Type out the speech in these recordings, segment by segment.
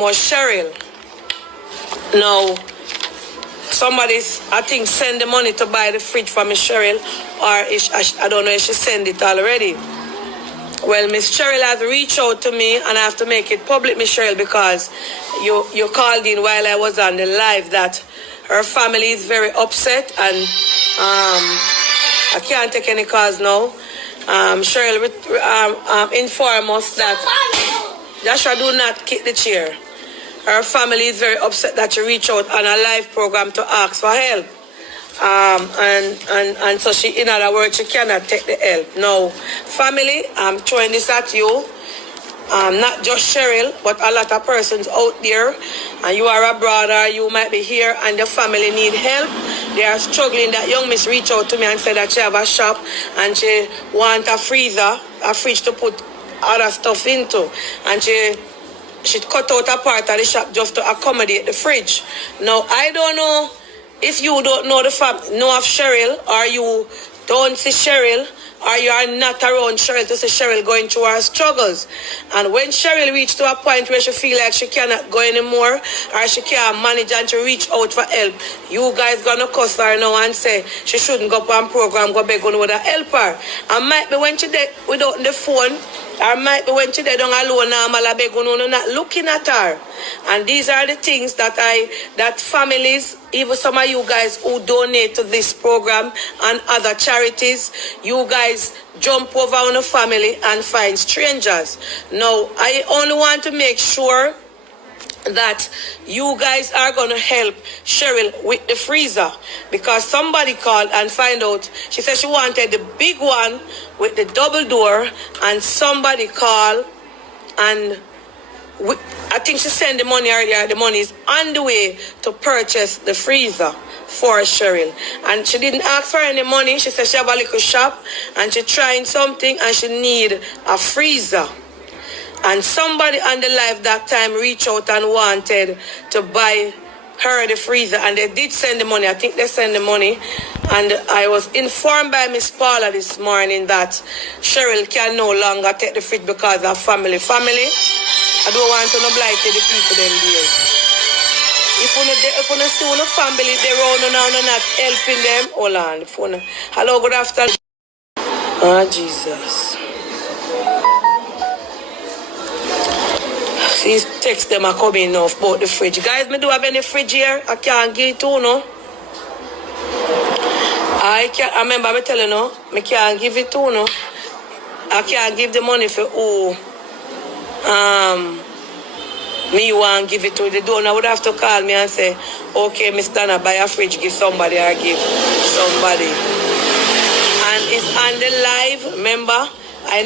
was Cheryl. Now, somebody's, I think, send the money to buy the fridge for Miss Cheryl, or I don't know if she sent it already. Well, Miss Cheryl has reached out to me, and I have to make it public, Miss Cheryl, because you called in while I was on the live that her family is very upset, and I can't take any calls now. Cheryl inform us that Joshua do not kick the chair. Her family is very upset that you reach out on a live program to ask for help. And so she, in other words, she cannot take the help. Now, family, I'm throwing this at you. Not just Cheryl, but a lot of persons out there. And you are a brother, you might be here, and your family need help. They are struggling. That young miss reached out to me and said that she have a shop and she want a freezer, a fridge to put other stuff into. And she cut out a part of the shop just to accommodate the fridge. Now, I don't know if you don't know know of Cheryl, or you don't see Cheryl, or you are not around Cheryl to see Cheryl going through her struggles. And when Cheryl reached to a point where she feel like she cannot go anymore, or she can't manage and to reach out for help, you guys gonna cuss her now and say she shouldn't go on program, go beg on with a help her. And might be when she dead without the phone, or might be when she dead on alone, normal, beg on not looking at her. And these are the things that families, even some of you guys who donate to this program and other charities, you guys jump over on a family and find strangers. Now, I only want to make sure that you guys are going to help Cheryl with the freezer, because somebody called and find out, she said she wanted the big one with the double door, and somebody called and I think she sent the money earlier. The money is on the way to purchase the freezer for Cheryl. And she didn't ask for any money. She said she have a little shop and she trying something and she need a freezer. And somebody on the live that time reached out and wanted to buy her the freezer, and they did send the money. I think they sent the money. And I was informed by Miss Paula this morning that Cheryl can no longer take the fridge because of family. I don't want to blight the people them there. If you see one family they around now not helping them, hold on the phone. Hello, good afternoon. Oh Jesus. These texts them are coming now about the fridge. Guys, me do have any fridge here? I can't give it to no. I remember me telling you, I can't give it to no. I can't give the money for who me want give it to. The donor would have to call me and say, okay, Miss Donna, buy a fridge, give somebody or give somebody. And it's on the live, remember? I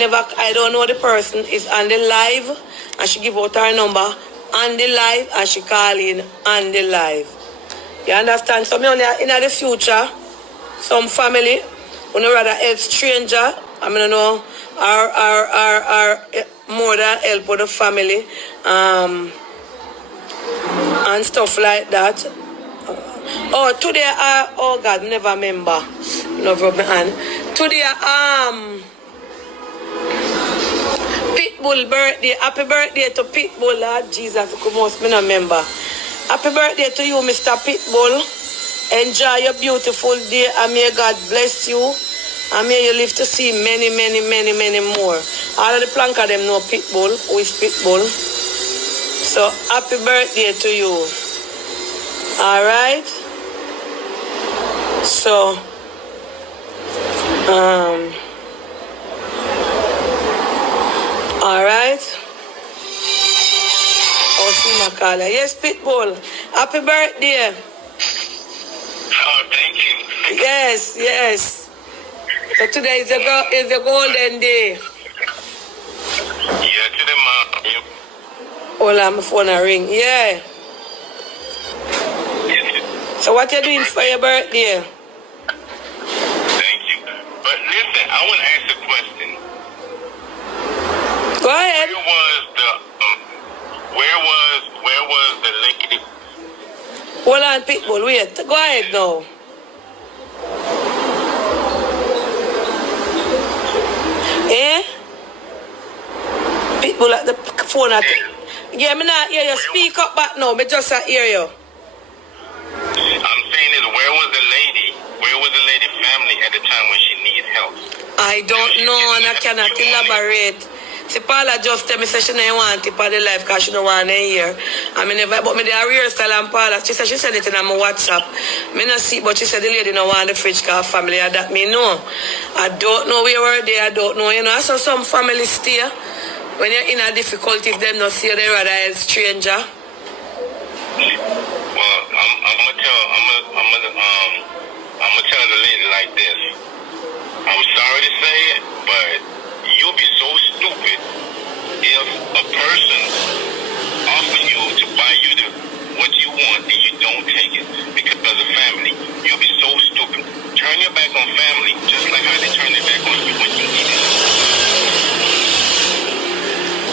don't know the person. It's on the live, and she give out her number on the live, and she call in on the live. You understand? So me only in the future, some family would rather help stranger. I mean, you know, or more than help with the family, and stuff like that. Oh, today, oh God, never remember. No problem. And today, Pitbull birthday. Happy birthday to Pitbull, Lord Jesus. Me no remember. Happy birthday to you, Mr. Pitbull. Enjoy your beautiful day, and may God bless you. And may you live to see many, many, many, many more. All of the plank of them know Pitbull, who is Pitbull. So, happy birthday to you. Alright? So, alright? Oh, see my caller. Yes, Pitbull. Happy birthday. Oh, thank you. Yes, yes. So today is a golden day. Yeah, today, Mom. Hold on, my phone a ring. Yeah. Yes. So what you doing for your birthday? Thank you. But listen, I want to ask a question. Go ahead. Where was the lady? Hold on, Pitbull. Wait. Go ahead now. Eh? Pitbull at the phone at Yeah, me not hear you. Speak up back now. Me just hear you. I'm saying is, where was the lady? Where was the lady family at the time when she needed help? I don't know, and I cannot elaborate. See, Paula just tell me say she don't want it for the life because she don't want to hear. I mean, but me the rehearsal and Paula, she said she sent it in my WhatsApp. Me not see, but she said the lady don't want the fridge because family, and that me know. I don't know where were they, I don't know. You know, I saw some family stay. When you're in a difficulty, them not see you, they rather a stranger. Well, I'm gonna tell the lady like this. I'm sorry to say it, but you'll be so stupid if a person offers you to buy you what you want and you don't take it because of family. You'll be so stupid. Turn your back on family just like how they turn their back on you when you need it.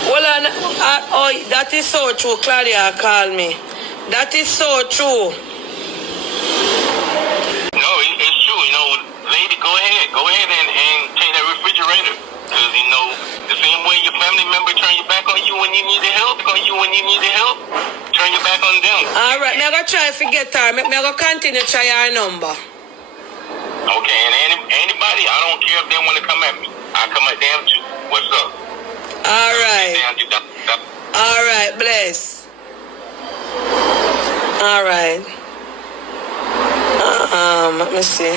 Well, that is so true. Claudia called me. That is so true. No, it's true. You know, lady, go ahead and take that refrigerator. Because, you know, the same way your family member turn your back on you when you need help, turn your back on them. All right, I'm going to try to forget her. I'm going to continue to try her number. Okay, and anybody, I don't care if they want to come at me. I come at them too. What's up? All right. All right, bless. All right. Let me see. I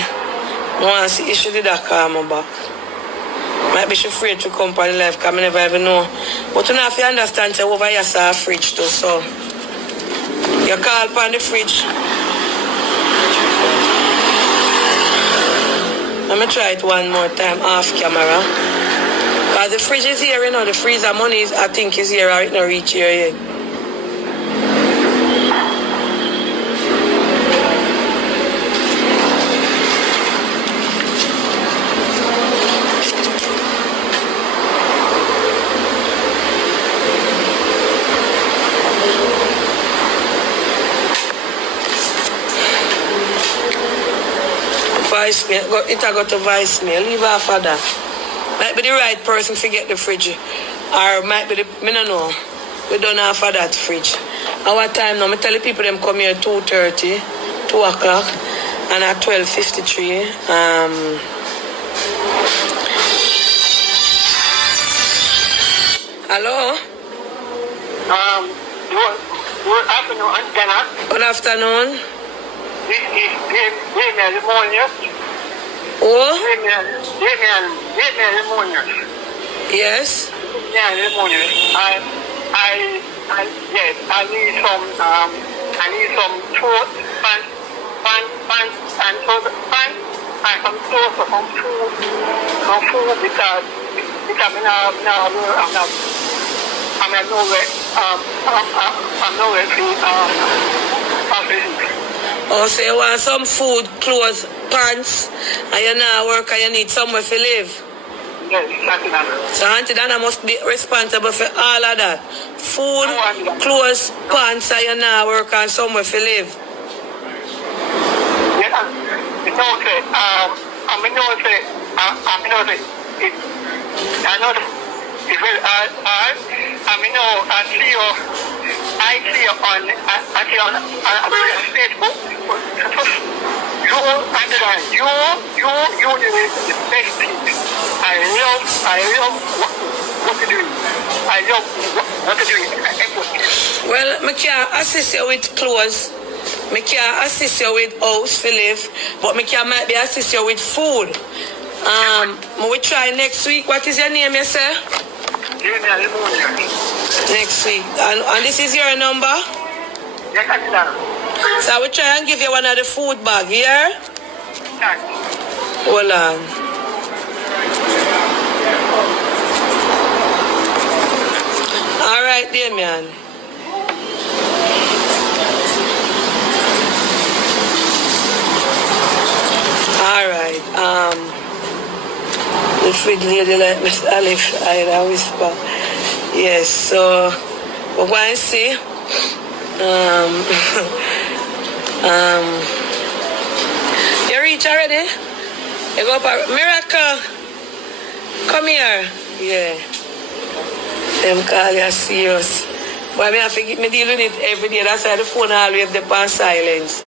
want to see if she did that call me back. Might be she afraid to come for the life because I never even know. But you know, if you understand, say over here saw a fridge too, so you call upon the fridge. Let me try it one more time off camera. Because the fridge is here, you know, the freezer money is, I think is here, right now reach here yet. Voicemail, it got to voicemail, leave off of that. Might be the right person to get the fridge. Or might be the, I don't know. We don't have for that fridge. Our time now, I tell the people them come here 2:30, 2 o'clock, and at 12:53. Hello? Good afternoon, Donna. Good afternoon. This is Damien Lemonius. Oh? Damien Lemonius. Yes? Damien Lemonius. Yes, I need some toast, pants, and some toast for some food because I'm nowhere Oh, so you want some food, clothes, pants, and you now work and you need somewhere to live? Yes, Auntie Donna. So Auntie Donna must be responsible for all of that. Food, clothes, pants, and you now work and somewhere to live. Yes, I see you on Facebook. You do the best thing. I love what you do. I love what you do. Well, I can't assist you with clothes. I can't assist you with house to live, but I can might be assist you with food. We try next week. What is your name, you say? Next week. And this is your number? Yes, Auntie Donna. So I will try and give you one of the food bag, yeah? Thanks. Hold on. All right, Damien. All right. The food lady like Miss Alice, I whisper. Yes, so we're going to see. You reach already? You go up a Miracle. Come here. Yeah. Them call you serious. But I have to me deal with it every day. That's why the phone always depends on silence.